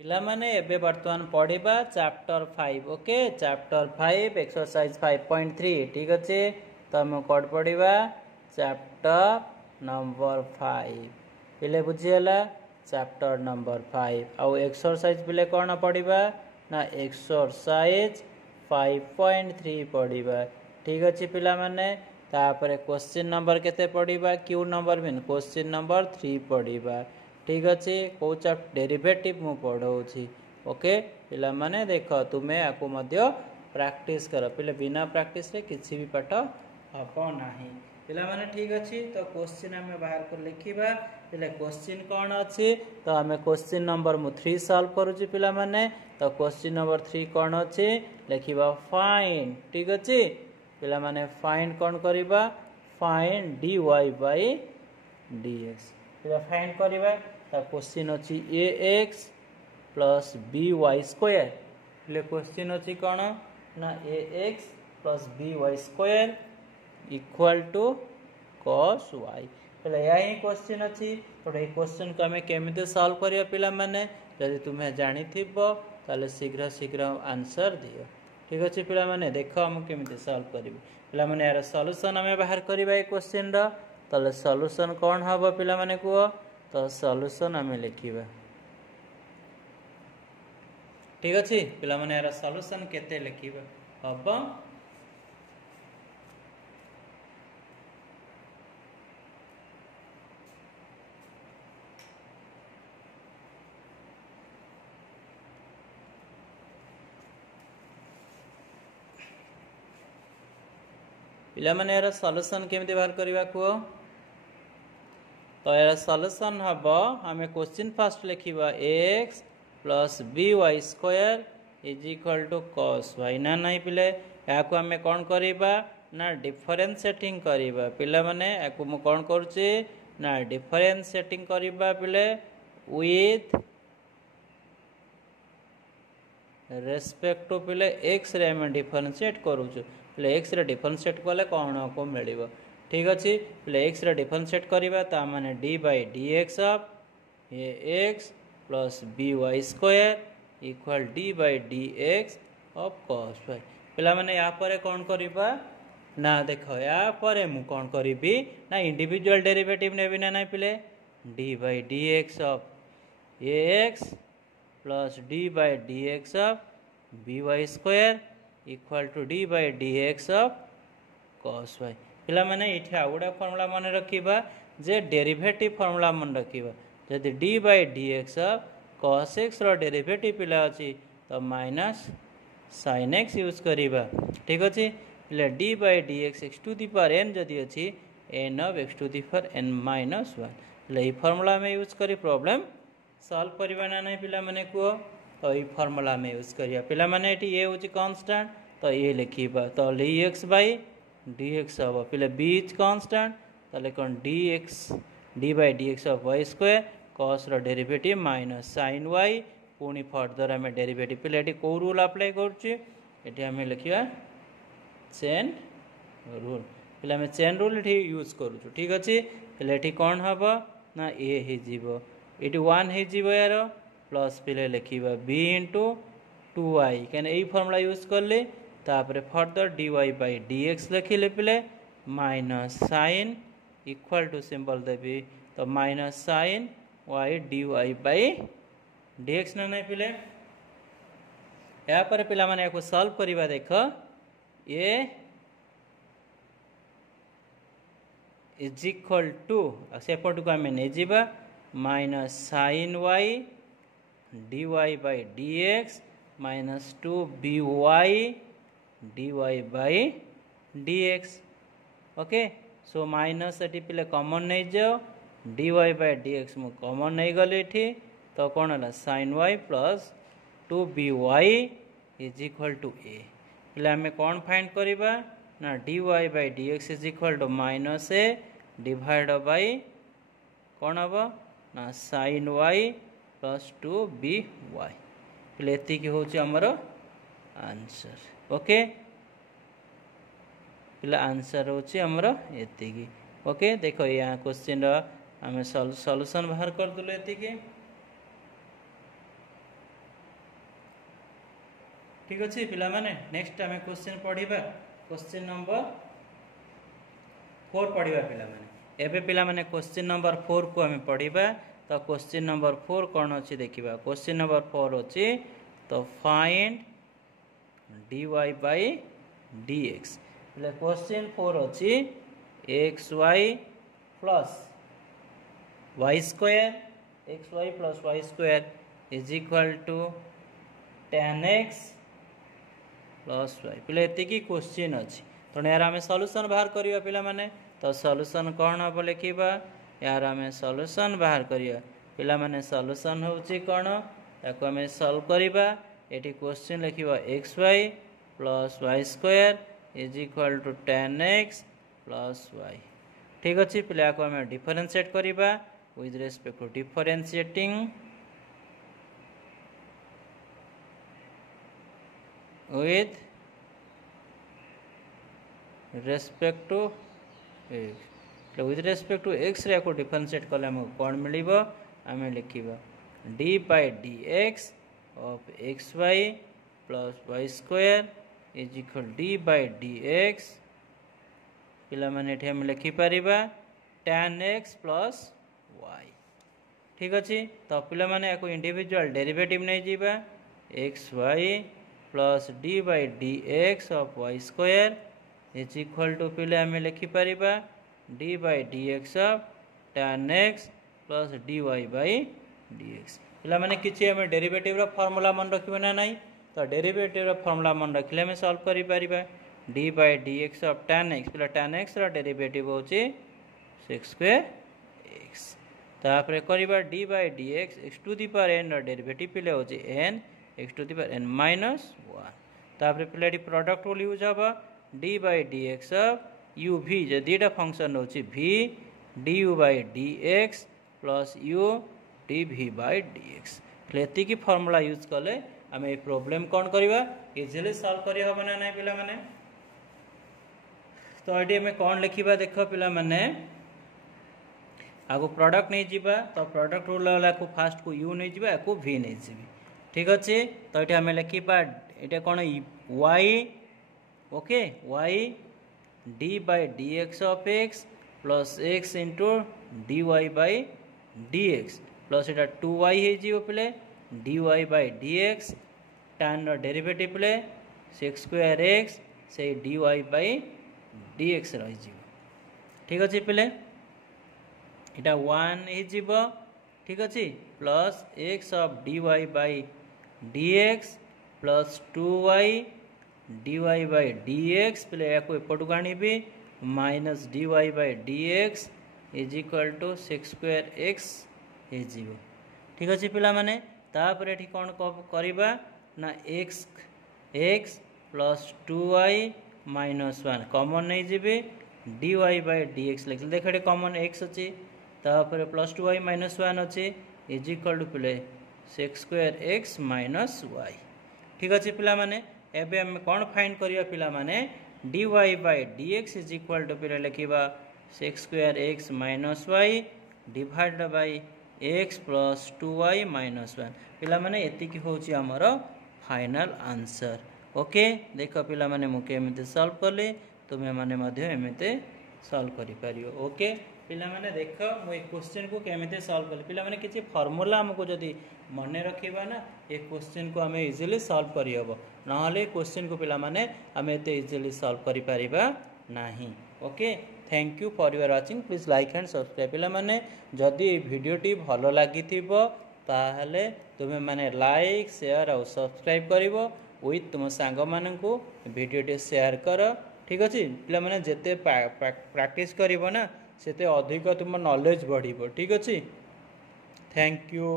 पिला माने एबे वर्तमान पढ़िबा चैप्टर 5 ओके चैप्टर 5 एक्सरसाइज 5.3 ठीक अच्छे तो हम कौन पढ़िबा चैप्टर नंबर 5 पिले बुझीगला चैप्टर नंबर 5 आउ एक्सरसाइज पिले कौन पढ़िबा ना एक्सरसाइज 5.3 पढ़िबा ठीक अच्छे पिला माने तापर क्वेश्चन नंबर केते पढ़िबा Q number mean question number 3 पढ़िबा ठीक अच्छे कौ डेरिवेटिव मु पढ़ाऊँगी ओके पिला माने देख तुम्हें आपको मध्य प्रैक्टिस कर पिले बिना प्रैक्टिस रे किसी भी पाठ हम ना पिला माने ठीक अच्छे तो क्वेश्चन आम बाहर कर लिखा पिले क्वेश्चन कौन अच्छी तो आम क्वेश्चन नंबर मु 3 सॉल्व करुच्ची पिला माने तो क्वेश्चन नंबर 3 कौन अच्छी लिखा फाइंड ठीक अच्छे पिला माने फाइंड कौन करवा फाइंड dy बाई dx पिला फाइंड करवा क्वेश्चन अच्छी A X plus B Y square ले क्वेश्चन अच्छी कौन ना A X plus B Y square equal to cos Y पहले यह ही क्वेश्चन अच्छी तो ये क्वेश्चन को आम केमी सॉल्व करिया पिला माने जदि तुम्हें जानी ताले शीघ्र शीघ्र आंसर दियो ठीक अच्छे पिला माने देख हम केमी सॉल्व करी पिला माने यार सॉल्यूशन आम बाहर करबा क्वेश्चन रो सॉल्यूशन कौन हम पिला माने कह तो सॉल्यूशन आम लिखा ठीक अच्छे पिला माने यार सॉल्यूशन केते लिखा हम पिला माने यार सॉल्यूशन केमिति बाहर करबा कह तो यार सॉल्यूशन हम आम क्वेश्चन फास्ट लिखा X plus B Y square is equal to cos Y ना नहीं पिले या आम कौन करवा ना डिफरेंशिएटिंग करवा पिला माने याकू मु कौन करुचे ना डिफरेंशिएटिंग करवा पिले विथ रेस्पेक्ट टू पिले एक्स रे आम डिफरेंशिएट करूचु पिले एक्स रे डिफरेंशिएट कले कौन को मिल ठीक अच्छे पिले एक्स रे डिफरेंशिएट करवा ता माने D by D X of A X plus B Y square equal D by D X of cos Y पिला माने या परे कौन करवा ना देख या परे मु कौन करी ना इंडिविजुअल डेरिवेटिव नेबी ना नहीं पिले D by D X of A X plus D by D X of B Y square equal to D by D X of cos Y पिला माने इठे आ गोटे फर्मूला मन रखा जे डेरिवेटिव फर्मूला मन रखा जदि D by D x cos x derivative पिला अच्छी तो माइनस साइन एक्स यूज करवा ठीक अच्छे पिला D by D X to the power N जदि अच्छी N of X to the power N minus one ये फर्मूला में यूज करी प्रॉब्लम सॉल्व करवा ना नहीं पिला माने कह तो ये फर्मूला में यूज करिया पिला माने ये हूँ कांस्टेंट तो ये लिखा तो एक्स बाई डी एक्स हम पिले बी इज कांस्टेंट ताले कौन D X D by D X of Y square cos रो डेरिवेटिव माइनस साइन वाई पुणी फर्दर आम डेरिवेटिव पिले ये कौ रूल अप्लाई करें लिखा चेन रूल पिले आम चेन रूल ये यूज करूँ ठीक अच्छे पिले ये कौन हम ना ए ये वन हो यार प्लस पिले लिखा बी इंटू टू वाई क्या यही फर्मूला यूज कले तापर further D Y by D X लिखिले पिले minus sine equal to symbol देवी तो minus sine Y D Y by D X ना नहीं पिले या पर पिला माने को सॉल्व करवा देख ए इज इक्वल टू सेपट को आम नहीं जावा minus sine Y D Y by D X minus two B Y dy by dx okay so minus ये पिले कॉमन नहीं जाओ dy by dx मु कॉमन नहीं गले ये तो कौन है sin y प्लस 2by इज इक्वल टू a पिले आम कौन फाइंड करवा ना dy by dx is equal to minus a divide by कौन हम ना sin y प्लस 2by पिले ये हूँ आमर आंसर ओके पिला आंसर होची हमरो एतिकी ओके देखो यहाँ क्वेश्चन आम सॉल्यूशन बाहर कर देलो एतिकी ठीक अच्छे पिला माने नेक्स्ट आम क्वेश्चन पढ़ा क्वेश्चन नंबर 4 पढ़ा पिला माने एबे पिला माने क्वेश्चन नंबर 4 को आम पढ़ा तो क्वेश्चन नंबर 4 कौन अच्छी देखा क्वेश्चन नंबर 4 अच्छी तो find dy by dx question 4 अच्छी X Y plus Y square X Y plus Y square is equal to tan x plus Y पे ये क्वेश्चन अच्छी तो यार आम सॉल्यूशन बाहर करवा पिला माने तो सॉल्यूशन कौन हम लिखा यार आम सॉल्यूशन बाहर करवा पिला माने सॉल्यूशन होची कौन ताको आम सॉल्व करवा ये क्वेश्चन लिखा X Y plus Y square is equal to tan x plus Y ठीक अच्छे पिला को आम डिफरेंशिएट करवा with respect to differentiating with respect to x with respect to x रे को डिफरेंशिएट कले हम कौन मिलिबो आमे लिखिबा d by dx of xy plus y square is equal d by dx पिला माने एठी हम लिखि परिबा tan x plus y ठीक अछि तो पिला माने एको इंडिविजुअल डेरिवेटिव नै जीबा xy plus D by D X of Y square is equal to पे आम लिखिपर D by D X of tan x plus D Y by D X पे किसी आम डेरिवेटिव फॉर्मूला मन रखा ना ना तो डेरिवेटिव फॉर्मूला मन रखिले आम सॉल्व कर D by D X of tan x पे tan x डेरिवेटिव हो सेक्स स्क्वायर एक्स तापर करवा D by D X to the power n derivative पे हो n x to the power n minus 1 तापर पे प्रोडक्ट रूल यूज हम D by D X U V जो दीटा फंक्शन हो V D U by D X plus U D V by D X ये formula use कले आम ये प्रोब्लेम कौन करवा इजिली सॉल्व कर हम ना ना पिला माने तो ये आम कौन लिखा देख पिला माने आगो प्रोडक्ट नहीं जीवा तो प्रोडक्ट रूल वाला को फास्ट को यू नहीं जीवा को भी नहीं जीवी ठीक अच्छे तो ये आम लिखा ये कौन y okay y d by D X of x plus x into D Y by D X plus ये 2y हो पे D Y by D X tan derivative पे सेक्स स्क्वायर एक्स से D Y by D X रही ठीक अच्छे पे यहाँ 1 हो ठीक अच्छे plus x of D Y by D X plus 2y D Y by D X पे या एपटू आनी minus D Y by D X is equal to sec square X हो ठीक अच्छे पिला माने तापर ये कौन करवा ना X X plus 2y minus 1 common नहीं जी D Y by D X लिख देख ये कॉमन एक्स अच्छी तापर प्लस 2y माइनस 1 अच्छी इज इक्वल टू पे sec square X minus Y ठीक अच्छे पिला माने एबे हम कौन फाइंड करिया पिला माने D Y by D X is equal to पे लिखा sec square X minus Y divide by X plus 2y minus 1 पिला माने एतिकी होची हमर फाइनल आंसर ओके देख पिला माने मु केमिते सॉल्व करले तुमे माने मध्य एमिते सॉल्व करि पारियो ओके पिला माने देख मु ए क्वेश्चन को केमिते सॉल्व करले पिला माने किछि फार्मूला हमको जदी मने रखिबा ना ए क्वेश्चन को हमें इजीली सॉल्व करि हबो नहले क्वेश्चन को पिला माने हमें एते इजीली सॉल्व करि पारिबा नाही okay thank you for your watching please like and subscribe पिला माने जदी ए वीडियोटी भलो लागिथिबो ताहले तुमे माने लाइक शेयर और सब्सक्राइब करिवो विथ तुम सांग माननकु वीडियोटी शेयर कर ठीक अच्छे पिला माने जेते प्रैक्टिस करिवो ना सेते अधिक तुम नॉलेज बढ़िबो ठीक अच्छे थैंक यू।